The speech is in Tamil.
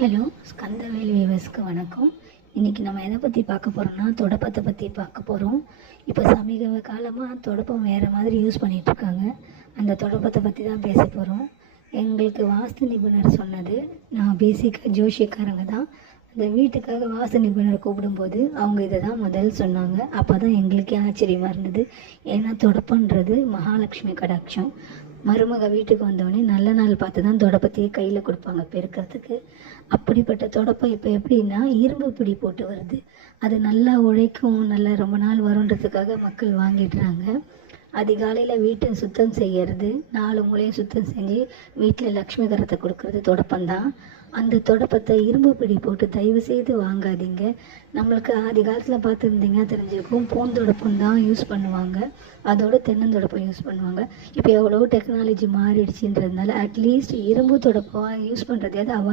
ஹலோ, ஸ்கந்தவேல் வியூவர்ஸ்க்கு வணக்கம். இன்றைக்கி நம்ம எதை பற்றி பார்க்க போகிறோம்னா, தொடப்பத்தை பற்றி பார்க்க போகிறோம். இப்போ சமீப காலமாக தொடப்பம் வேறு மாதிரி யூஸ் பண்ணிகிட்ருக்காங்க. அந்த தொடப்பத்தை பற்றி தான் பேச போகிறோம். எங்களுக்கு வாஸ்து நிபுணர் சொன்னது, நான் பேசிக்காக ஜோஷியக்காரங்க தான். அந்த வீட்டுக்காக வாஸ்து நிபுணரை கூப்பிடும்போது அவங்க இதை தான் முதல் சொன்னாங்க. அப்போ தான் எங்களுக்கே ஆச்சரியமாக இருந்தது. ஏன்னா தொடப்பன்றது மகாலட்சுமி கடாட்சம். மருமக வீட்டுக்கு வந்தோடனே நல்ல நாள் பார்த்து தான் தொடப்பத்தையே கையில் கொடுப்பாங்க பெருக்கிறதுக்கு. அப்படிப்பட்ட தொடப்பம் இப்போ எப்படின்னா இரும்பு பிடி போட்டு வருது. அது நல்லா உழைக்கும், நல்லா ரொம்ப நாள் வருன்றதுக்காக மக்கள் வாங்கிடுறாங்க. அதிகாலையில் வீட்டை சுத்தம் செய்கிறது, 4 மூலையும் சுத்தம் செஞ்சு வீட்டில் லக்ஷ்மி கரத்தை கொடுக்கறது தொடப்பந்தான். அந்த தொடப்பத்தை இரும்பு பிடி போட்டு தயவு செய்து வாங்காதீங்க. நம்மளுக்கு ஆதி காலத்தில் பார்த்துருந்தீங்கன்னா தெரிஞ்சிருக்கும், பூந்தொடப்பம் தான் யூஸ் பண்ணுவாங்க, அதோட தென்னந்தொடப்பம் யூஸ் பண்ணுவாங்க. இப்போ எவ்வளோ டெக்னாலஜி மாறிடுச்சுன்றதுனால அட்லீஸ்ட் இரும்பு தொடப்பம் யூஸ் பண்ணுறதையாவது அவாய்ட்